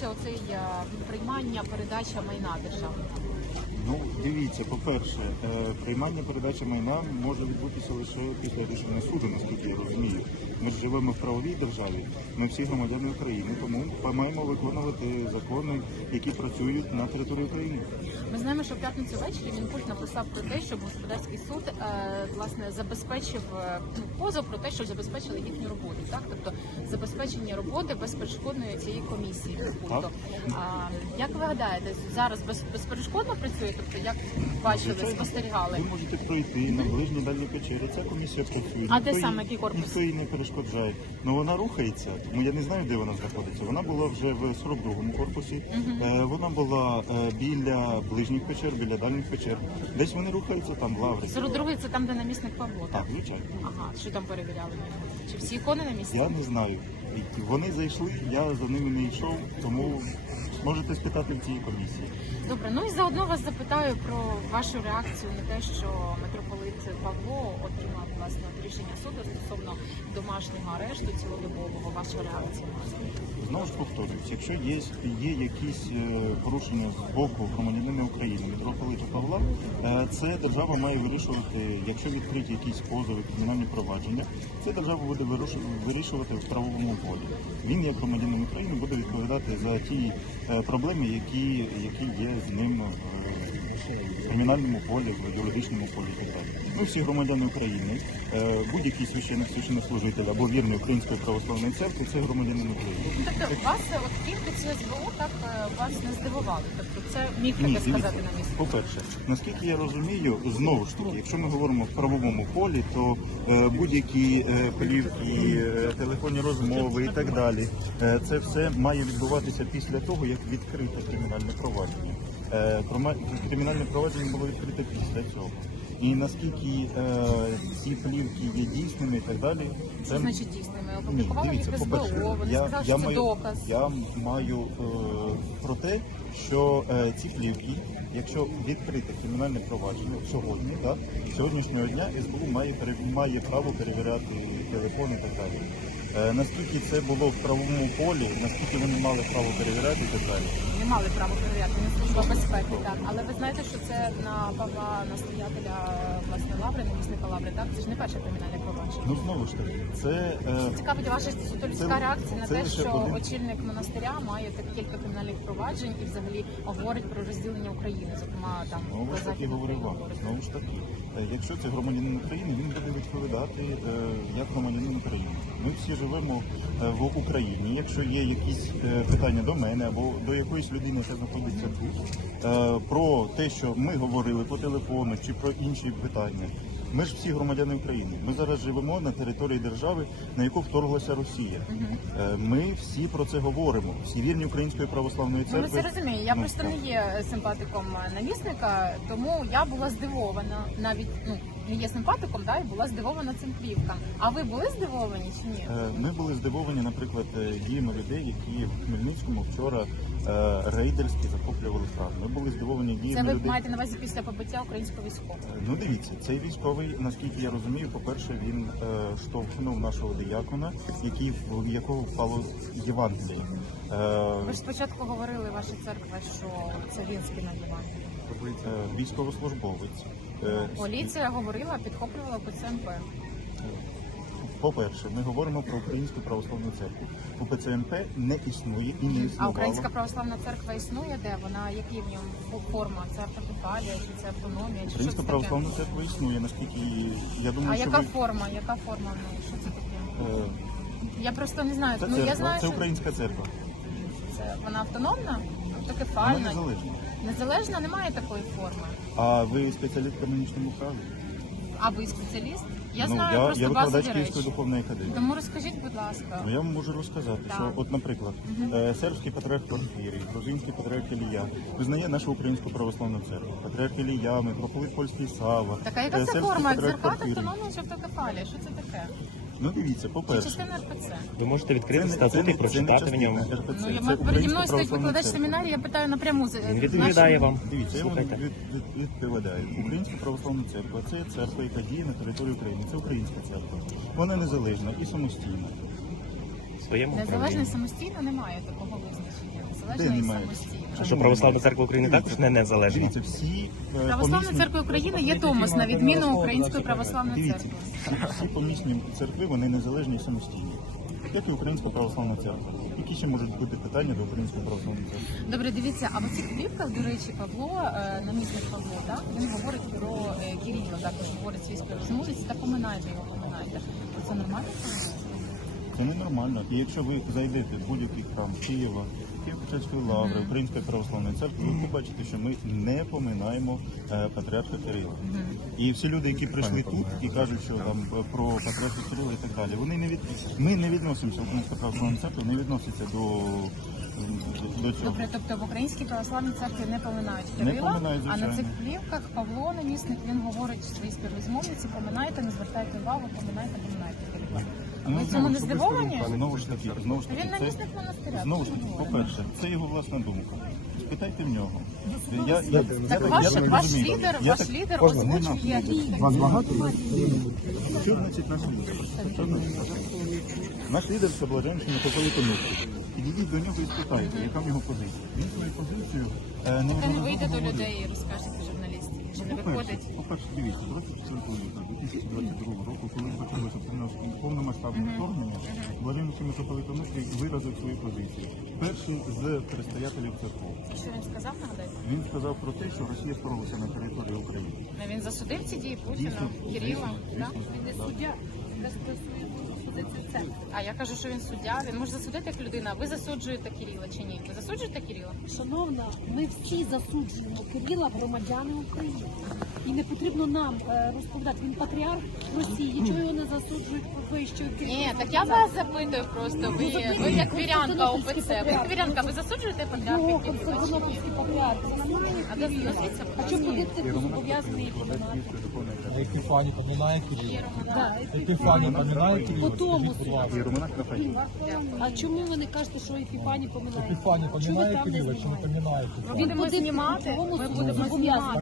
Це оцей приймання, передача майна держави? Ну дивіться, по-перше, приймання, передача майна може відбутися лише після рішення на суду, наскільки я розумію. Ми ж живемо в правовій державі, ми всі громадяни України, тому ми маємо виконувати закони, які працюють на території України. Ми знаємо, що в п'ятницю ввечері він пульт написав про те, щоб господарський суд власне забезпечив позов про те, що забезпечили їхню роботу. Так тобто забезпечення роботи безперешкодної цієї комісії. Так. А як ви гадаєте, зараз безперешкодно працює? тобто як бачили, це спостерігали? Ви можете пройти на ближній, дальню печеру. Ця комісія працює. А Десь де саме який корпус її не перешкоджає. Ну вона рухається. тому я не знаю, де вона знаходиться. Вона була вже в 42-му корпусі. Угу. Вона була біля ближніх печер, біля дальніх печер. Десь вони рухаються, там лаври. 42-й – це там, де намісник Павло? Так, звичайно. Ага, що там перевіряли? Чи всі ікони на місці? Я не знаю. Вони зайшли, я за ними не йшов, тому можете спитати в цій комісії. Добре, ну і заодно вас запитаю про вашу реакцію на те, що митрополит Павло отримав. Стосовно домашнього арешту цілодобового ваша реакція. Знову ж повторюсь, якщо є, є якісь порушення з боку громадянина України, про политру Павла, це держава має вирішувати, якщо відкриті якісь позови, кримінальні провадження, це держава буде вирішувати в правовому полі. Він як громадянин України буде відповідати за ті проблеми, які, які є з ним. В кримінальному полі, в ідеологічному полі і так далі. Ми всі громадяни України, будь який священник, священнослужитель або вірний української православної церкви це громадяни України. Ну, так, вас активно, ці СБУ так вас вас от здивували. Тобто СБУ Це міг ні, сказати ні, ні. на місці. По-перше, наскільки я розумію, знову ж таки, якщо ми говоримо в правовому полі, то будь-які плівки, телефонні розмови і так далі, це все має відбуватися після того, як відкрите кримінальне провадження кримінальне провадження було відкрите після цього. І наскільки е, ці плівки є дійсними і так далі, це що значить дійсними не, що Дивіться, сказав, що я, я це маю, доказ. — Я маю е, про те, що е, ці плівки, якщо відкрите кримінальне провадження сьогодні, да, сьогоднішнього дня СБУ має, має право перевіряти телефон і так далі. Е, наскільки це було в правовому полі, наскільки вони мали право перевіряти і так далі. Мали право не служба безпеки, так але ви знаєте, що це на баба настоятеля власне лаври, не лаври, так це ж не перше кримінальне провадження. Ну знову ж таки, це що цікавить ваша суто людська реакція на те, те що очільник монастиря має так кілька кримінальних проваджень і взагалі говорить про розділення України, зокрема там знову ж таки говорив вам. Знову ж таки, якщо це громадянин України, він буде відповідати як громадянин України. Ми всі живемо в Україні. Якщо є якісь питання до мене або до якоїсь. Людей це знаходиться, uh -huh. е, про те, що ми говорили по телефону чи про інші питання. Ми ж всі громадяни України. Ми зараз живемо на території держави, на яку вторглася Росія. Uh -huh. е, ми всі про це говоримо. Всі вірні Української православної церкви. Ми це розумію, я ну, просто не є симпатиком намісника, тому я була здивована навіть. Ну, ні, ясним да, і була здивована цим плівкам. А ви були здивовані чи ні? Ми були здивовані, наприклад, діями людей, які в Хмельницькому вчора рейдерські захоплювали фразу. Ми були здивовані діями. Це ви людей... маєте на увазі після побиття українського військового? Ну дивіться, цей військовий, наскільки я розумію, по перше, він штовхнув нашого деякона, який в якого впало євангеліє ви ж спочатку говорили ваша церква, що це він спі надаваний? Військовослужбовець. Поліція говорила, підхоплювала ПЦМП. По перше, ми говоримо про Українську православну церкву. У ПЦМП не існує і не а існувало. А Українська православна церква існує де? Вона? Які в ньому форма? Це автокефалія чи це автомія? Українська що це православна церква існує. Наскільки я думаю, а що яка ви... форма? Яка форма? Ну, що це таке? Я просто не знаю, тому це ну, я знаю. Що... Це українська церква. Це вона автономна? Таке Вона Незалежна. Незалежна немає такої форми. А ви спеціаліст комунічному хазі? А ви спеціаліст? Я ну, знаю Я, я чіївської духовної академії. Тому розкажіть, будь ласка. Ну я вам можу розказати, да. що от, наприклад, mm -hmm. э, сербський патріарх вірі, грузинський патріарх Ілія. визнає нашу українську православну церкву, патріарх Ілія, ми польський сава. Така яка э, це форма церква, автономного чи Капаля? Що це таке? Ну, дивіться, по перше. Це ви можете відкрити це, статут це, це, це, і прочитати це, це в ньому РПЦ. Переді мною стоїть викладач семіна, я питаю напряму за. Він відповідає вам. Дивіться, Слухайте. я відповідаю. Українську православну церкву, це церква яка діє на території України. Це українська церква. Вона незалежна і самостійна. і самостійно немає такого визначення. Не і немає. А що не Православна церква України не, також не, не незалежна. Дізйте, всі, православна церква України є томас на відміну Української православної церкви. всі помісні церкви, вони незалежні і самостійні. Як і Українська православна церква, які ще можуть бути питання до української православної церкви. Добре, дивіться, а в цих квітка, до речі, Павло е, на Павло, Павло, да? він говорить про е, Кирило, також, говорить свій способов та поминайте його, поминайте. Це нормально? Це не нормально. І якщо ви зайдете в будь який там Києва. Mm -hmm. Української православної церкви, mm -hmm. ви побачите, що ми не поминаємо патріарха Кирила. Mm -hmm. І всі люди, які прийшли Пані, тут полагаю. і кажуть, що там про патріарха Кирила і так далі, вони не від ми не відносимося Українська православна mm -hmm. церква, не відноситься до До цього. Тобто в Українській православній церкві не поминають Кирила, а на цих плівках Павло на він говорить в своїй співрозмовниці – поминайте, не звертайте увагу, поминайте, поминайте Кирила. Ми ж не здивовані? Знову ж таки, це, манастир, знову ж таки, манастир, знову ж таки, таки по-перше, це його власна думка. Спитайте в нього. No, я, я, так я, ваш, ваш, ваш, я лідер, так лідер, я, я ваш так, лідер озвучує лідер. Вас багато? Що значить наш лідер? Наш лідер – це Блаженщина по Великомирську. Ідіть до нього і спитайте, яка в нього позиція. Він свою позицію не вийде до людей і розкажете журналістів. Чи не виходить? По-перше, дивіться, 24 лютого 2022 року, коли почалося Вторгнення uh -huh. uh -huh. Вадим Чимисоповітонський виразив свою позицію. Перший з церкви. І Що він сказав нагадайте? Він сказав про те, що Росія вторглася на території України. Но він засудив ці дії Путіна, Кирила. Да? Він не да. суддя, це, це, А я кажу, що він суддя. Він може засудити, як людина. Ви засуджуєте Кирила чи ні? Ви Засуджуєте Кирила? Шановна, ми всі засуджуємо Кирила громадяни України. І не потрібно нам розповідати. Він патріарх Росії. Чого його не засуджують по вищу Ні, так я вас запитую просто. Ви як вірянка ОПЦ. ПЦ. Ви як вірянка, ви засуджуєте патріарх, вона прости патріарх. А ви знову? А чому є тих зобов'язаний? А чому, кажуть, а чому ви не кажете, що Епіфані поминає? Епіфані поминає Кирила, чому поминає Епіфані? Він буде знімати, ми будемо знімати.